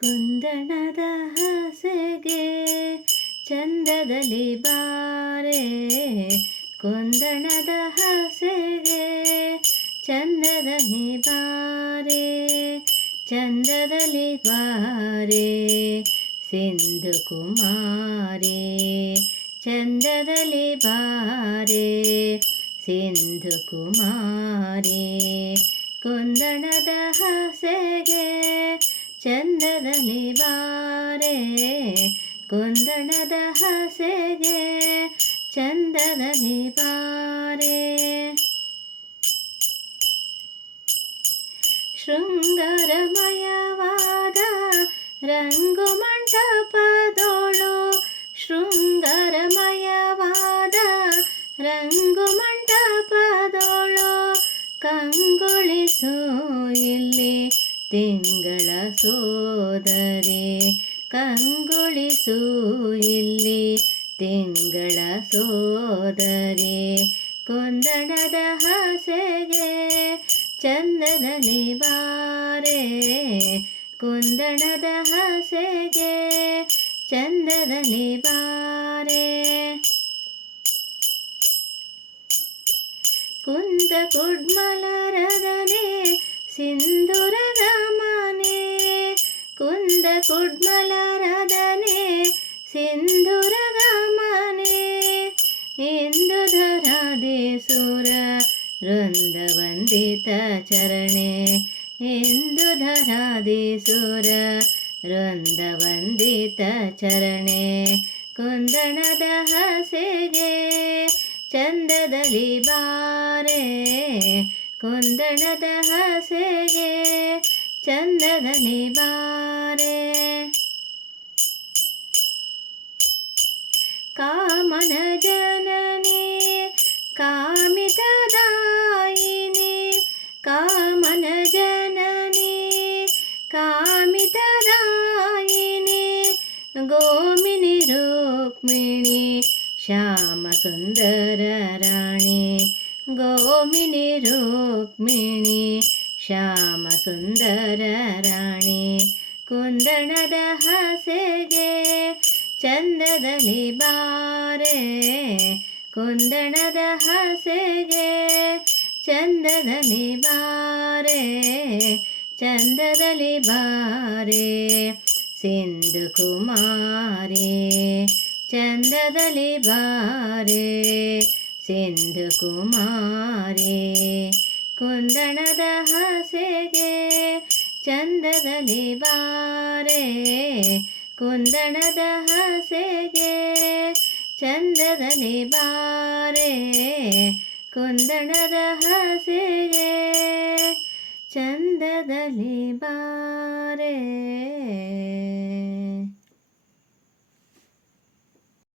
ಕುಂದಣದ ಹಾಸೆಗೆ ಚಂದದಲ್ಲಿ ಬಾರೆ, ಕುಂದಣದ ಹಾಸೆಗೆ ಚಂದದಲ್ಲಿ ಬಾರೆ, ಚಂದದಲ್ಲಿ ಬಾರೆ ಸಿಂಧು ಕುಮಾರಿ, ಚಂದದಲ್ಲಿ ಬಾರೆ ಸಿಂಧು ಕುಮಾರಿ. ಕುಂದಣದ ಹಾಸೆಗೆ ಚಂದದಲ್ಲಿ ಬಾರೆ, ಕುಂದಣದ ಹಾಸೆಗೆ ಚಂದದಲ್ಲಿ ಬಾರೆ. ಶೃಂಗಾರಮಯವಾದ ರಂಗು ಮಂಟಪದೋಳು, ಶೃಂಗಾರಮಯವಾದ ರಂಗು ಮಂಟಪದೋಳು, ಕಂಗೊಳಿಸು ಇಲ್ಲಿ ತಿಂಗಳ ಸೋದರಿ, ಕಂಗೊಳಿಸು ಇಲ್ಲಿ ತಿಂಗಳ ಸೋದರಿ. ಕುಂದಣದ ಹಾಸೆಗೆ ಚಂದದಲ್ಲಿ ಬಾರೆ, ಕುಂದಣದ ಹಾಸೆಗೆ ಚಂದದಲ್ಲಿ ಬಾರೆ. ಕುಂದ ಕುಡ್ಮಲರದನೆ ಸಿಂಧೂರದ ಮನೆ, ಕುಂದ ಕುಡ್ಮಲರದನೆ ಸಿಂಧೂರದ ಮನೆ. ಇಂದುಧರಾದೇಶುರ ವೃಂದ ವಂದಿತ ಚರಣೆ, ಇಂದುಧರಾದೇಶುರ ವೃಂದ ವಂದಿತ ಚರಣೆ. ಕುಂದಣದ ಹಾಸೆಗೆ ಚಂದದಲ್ಲಿ ಬಾರೆ, ಕುಂದಣದ ಹಾಸೆಗೆ ಚಂದದಲ್ಲಿ ಬಾರೆ. ಕಾಮನ ಜನನಿ ಕಾಮಿತದಾಯಿನಿ, ಕಾಮನ ಜನನಿ ಕಾಮಿತದಾಯಿನಿ. ಗೋಮಿನಿ ರುಕ್ಮಿಣಿ ಶ್ಯಾಮ ಸುಂದರ ರಾಣಿ, ಗೋಮಿನಿ ರುಕ್ಮಿಣಿ ಶ್ಯಾಮ ಸುಂದರ ರಾಣಿ. ಕುಂದಣದ ಹಾಸೆಗೆ ಚಂದದಲ್ಲಿ ಬಾರೆ, ಕುಂದಣದ ಹಾಸೆಗೆ ಚಂದದಲ್ಲಿ ಬಾರೆ, ಚಂದದಲ್ಲಿ ಬಾರೆ ಸಿಂಧು ಕುಮಾರಿ, ಚಂದದಲ್ಲಿ ಬಾರೆ ಸಿಂಧು ಕುಮಾರಿ. ಕುಂದಣದ ಹಾಸೆಗೆ ಚಂದದಲ್ಲಿ ಬಾರೆ, ಕುಂದಣದ ಹಾಸೆಗೆ ಚಂದದಲ್ಲಿ ಬಾರೆ, ಕುಂದಣದ ಹಾಸೆಗೆ ಚಂದದಲ್ಲಿ ಬಾರೆ.